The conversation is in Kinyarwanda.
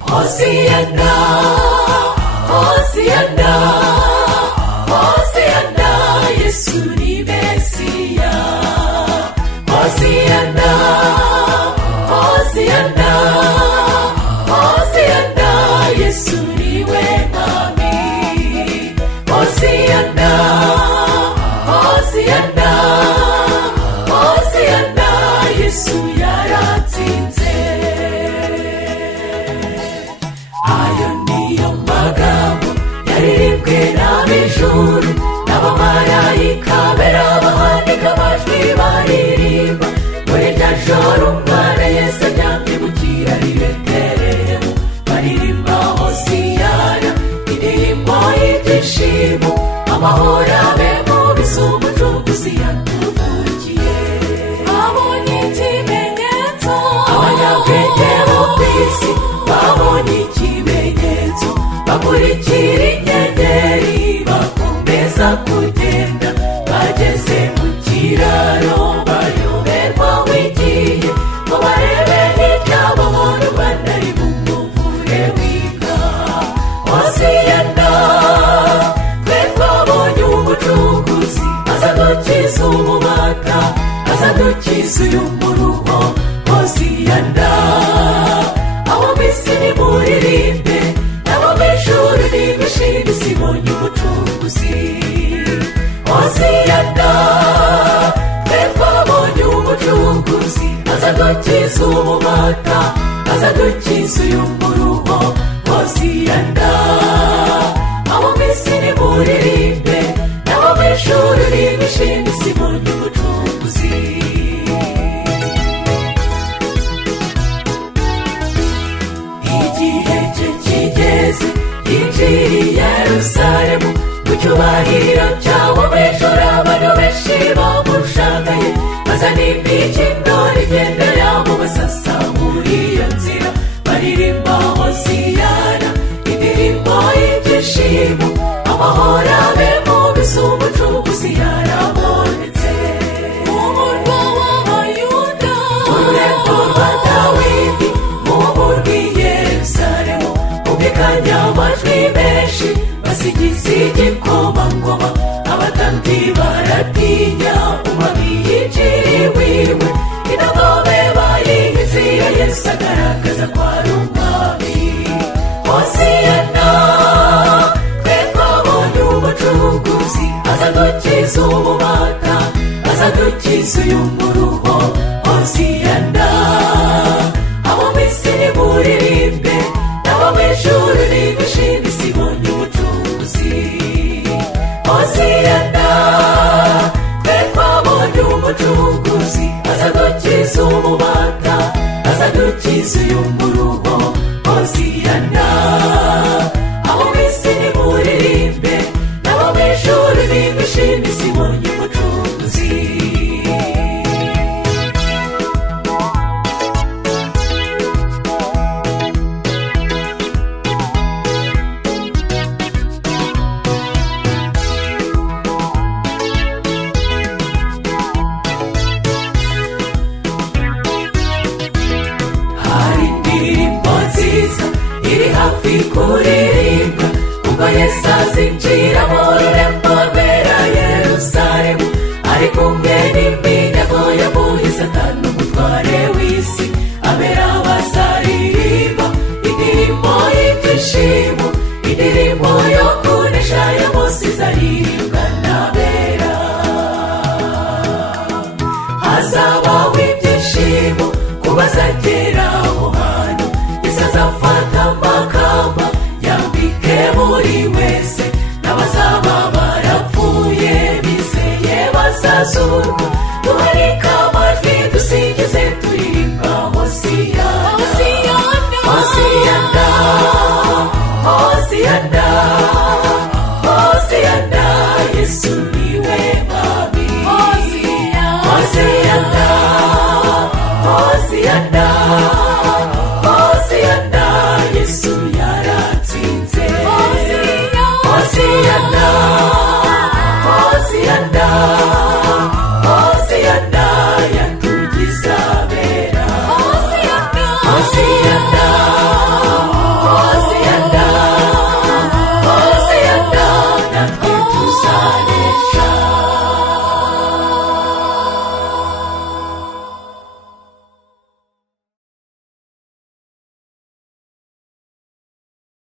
Hosiana, Hosiana, Hosiana, Yesu ni Mesiya. Hosiana, Hosiana, Hosiana, Yesu ni Mwami. Hosiana, Hosiana, Hosiana, Yesu yaratsinze. Ayo niyo magambo yaririmbwe n'ab'ijuru n'abamarayika bera bahanika amajwi baririmba muri rya joro umwana Yesu aryamye mu kiraro i Betelehemu. Baririmba Hosiyana, indirimbo y'ibyishimo, amahoro abe mu bisu umucunguzi yatuvukiye. Babonye ikimenyetso, abanyabwenge bo ku isi babonye ikimenyetso, bakurikira inyenyeri bakomeza kugenda. Bageze mu kiraro bayoberwa wigiye, ngo barebe hirya babona Rwanda ari mu muvure w'inka. Hosiyana, twe twabonye umucunguzi, azadukiza umubata, azadukiza uyu muruho. Hosiyana, abo mw'isi nimuririmbe, abo mw'ijuru nimwishime, isi ibonye umucunguzi. Hosiyana, twe twabonye umucunguzi, azadukiza umubata, azadukiza uyu muruho. Hosiyana, abo mw'isi nimuririmbe, abo mw'ijuru nimwishime, isi ibonye umucunguzi. Igihe cye kigeze yinjira i Yerusalemu, mu cyubahiro cyawo b'ijuru abantu benshi bamushagaye. Bazana imikindo igenda yabo basasa muri iyo nzira. Baririmba Hosiyana, indirimbo y'ibyishimo, amahoro abe mu bisu umucunguzi yarabonetse. Mu murwa w'Abayuda, mu rurembo rwa Dawidi, mu murwa i Yerusalemu, humvikanye amajwi menshi basigiza igikomangoma. Abatambyi baratinya, umwami yinjira iwiwe, indogobe bayihinze ya Yesu agaragaza ko ari umwami. Hosiyana, twe twabonye umucunguzi, azadukiza umubata, azadukiza uyu muruho. Hosiyana, abo mw'isi nimuririmbe, abo mw'ijuru nimwishime, isi ibonye umucunguzi. Hosiyana, twe twabonye umucunguzi, azadukiza umubata, azadukiza uyu muruho. Hosiyana, abo mw'isi nimuririmbe, abo mw'ijuru nimwishime, isi ibonye umucunguzi. Hari indirimbo nziza iri hafi kuririmbwa, ubwo Yesu azinjira mu rurembo rwera Yerusalemu, ari kumwe n'iminyago yamuhize Satani umutware w'isi. Abera bazaririmba indirimbo y'ibyishimo, indirimbo yo kunesha ya Mose izaririmbwa n'abera. Hazabaho ibyishimo kubazagera aho hantu. Yesu azafata amakamba yambike buri wese, n'abazaba barapfuye bizeye bazazurwa. Duharika